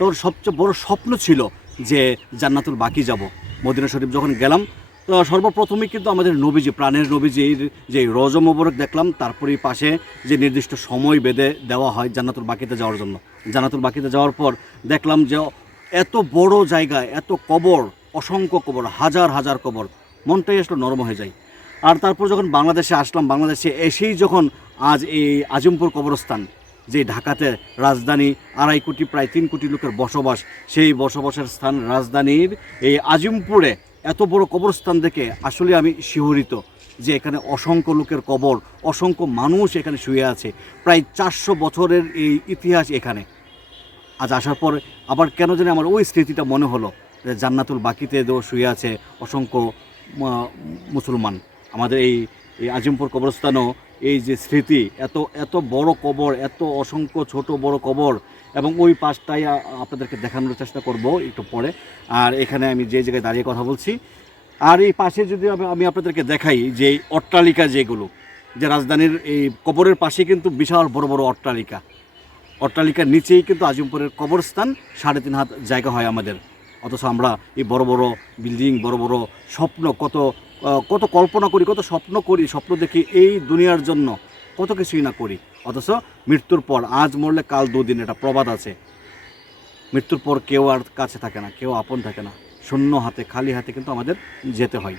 তোর সবচেয়ে বড় স্বপ্ন ছিল যে জান্নাতুল বাকি যাব। মদিনা শরীফ যখন গেলাম, তো সর্বপ্রথমেই কিন্তু আমাদের নবীজি, প্রাণের নবীজির যে রজ মোবারক দেখলাম, তারপরেই পাশে যে নির্দিষ্ট সময় বেঁধে দেওয়া হয় জান্নাতুল বাকিতে যাওয়ার জন্য। জান্নাতুল বাকিতে যাওয়ার পর দেখলাম যে এত বড় জায়গা, এত কবর, অসংখ্য কবর, হাজার হাজার কবর, মনটাই আসলে নরম হয়ে যায়। আর তারপর যখন বাংলাদেশে আসলাম, বাংলাদেশে এসেই যখন আজ এই আজিমপুর কবরস্থান যে ঢাকাতে রাজধানী আড়াই কোটি, প্রায় তিন কোটি লোকের বসবাস, সেই বসবাসের স্থান রাজধানীর। এই আজিমপুরে এত বড় কবরস্থান দেখে আসলে আমি শিহরিত যে এখানে অসংখ্য লোকের কবর, অসংখ্য মানুষ এখানে শুয়ে আছে। প্রায় চারশো বছরের এই ইতিহাস এখানে। আজ আসার পর আবার কেন জানি আমার ওই স্মৃতিটা মনে হলো যে জান্নাতুল বাকিতে শুয়ে আছে অসংখ্য মুসলমান। আমাদের এই এই আজিমপুর কবরস্থানও এই যে স্মৃতি, এত এত বড় কবর, এত অসংখ্য ছোট বড় কবর, এবং ওই পাশটাই আপনাদেরকে দেখানোর চেষ্টা করব একটু পরে। আর এখানে আমি যে জায়গায় দাঁড়িয়ে কথা বলছি, আর এই পাশে যদি আমি- আপনাদেরকে দেখাই যে অট্টালিকা যেগুলো, যে রাজধানীর এই কবরের পাশে কিন্তু বিশাল বড় বড় অট্টালিকা। অট্টালিকার নিচেই কিন্তু আজিমপুরের কবরস্থান, সাড়ে তিন হাত জায়গা হয় আমাদের। অথচ আমরা এই বড় বড় বিল্ডিং বড় বড় স্বপ্ন, কত কত কল্পনা করি, কত স্বপ্ন করি, স্বপ্ন দেখি এই দুনিয়ার জন্য কত কিছুই না করি। অথচ মৃত্যুর পর আজ মরলে কাল দুদিন, এটা প্রবাদ আছে। মৃত্যুর পর কেউ আর কাছে থাকে না, কেউ আপন থাকে না। শূন্য হাতে, খালি হাতে কিন্তু আমাদের যেতে হয়।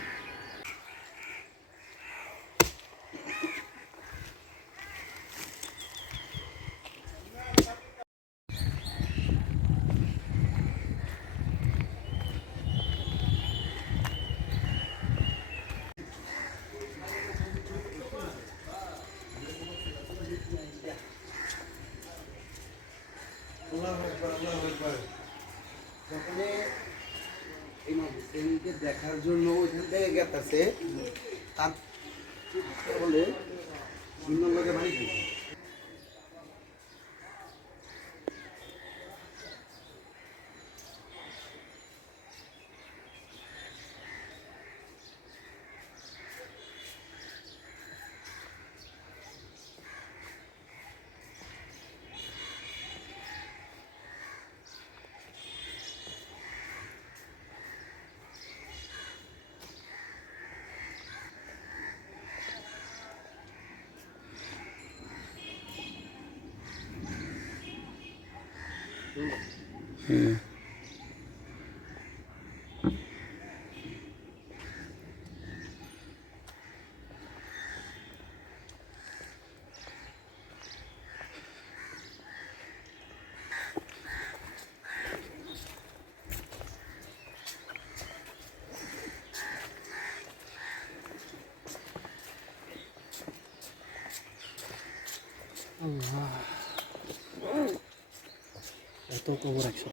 এই হুসেনকে দেখার জন্য ওইখান থেকে গেতাছে। তার বলে শূন্য লোকে বাড়ি থেকে এত কবর I don't know what action.